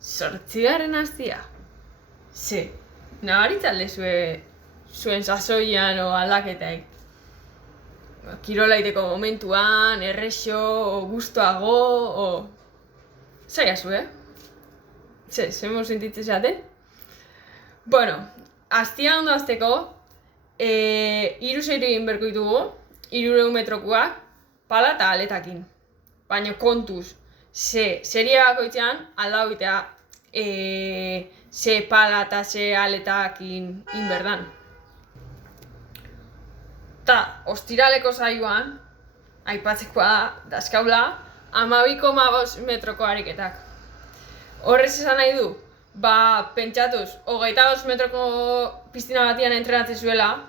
8. astia. Ze, nabaritzalde zuen sasoian o aldaketaik. Kirolaiteko momentuan, errexo, o gustoago, o... Zaila zu, Ze mo sentitzen zate? Bueno, astia ondo azteko, 3 serio egin berko ditugu, 300 metrokoak, pala eta aletakin. Baina kontuz, serie bakoitzean aldaugitea ze pala eta ze aletakin inberdan. Ta, ostiraleko saioan, aipatzekoa da, dazkaula, 12,5 metroko ariketak. Horrez esan nahi du, pentsatuz, 22 metroko piztina batian entrenatzen zuela,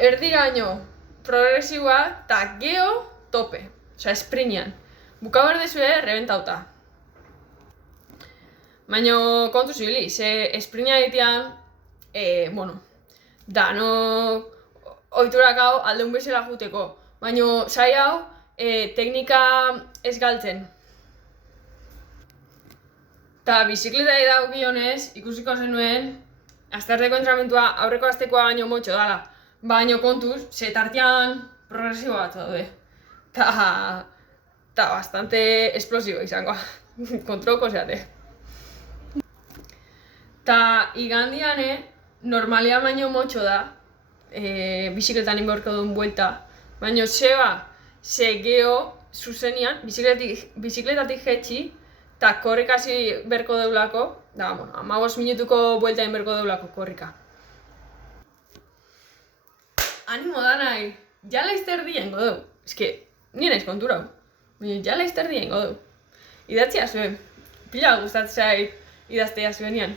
erdiraino progresiboa eta geho tope, osea, esprinean. Buka behar dezue, rebentauta. Baina kontu zibili, ze esprinea ditean, dano oiturak hau aldeun bezala juteko. Baina zai hau, teknika ez galtzen. Ta bizikleta edagokionez, ikusiko zenuen, astearteko entrenamentua aurreko astekoa baino motxo dala. Baina kontuz, ze tartean progresibo bat daude. Ta bastante explosibo izango. Kontrolko zeate. Ta igandiane, normalia baino motxo da, bizikletan inborko duen buelta. Baina ze geho zuzenian, bizikletatik jetxi, eta korrikasi berko deulako, 15 minutuko buelta inberko deulako korrika. Animo da nahi, ja laizterdi jengo deu. Nien ez konturau, ja laizterdi jengo deu. Idatzia zuen, pila gustatzen zait idaztea zuenian.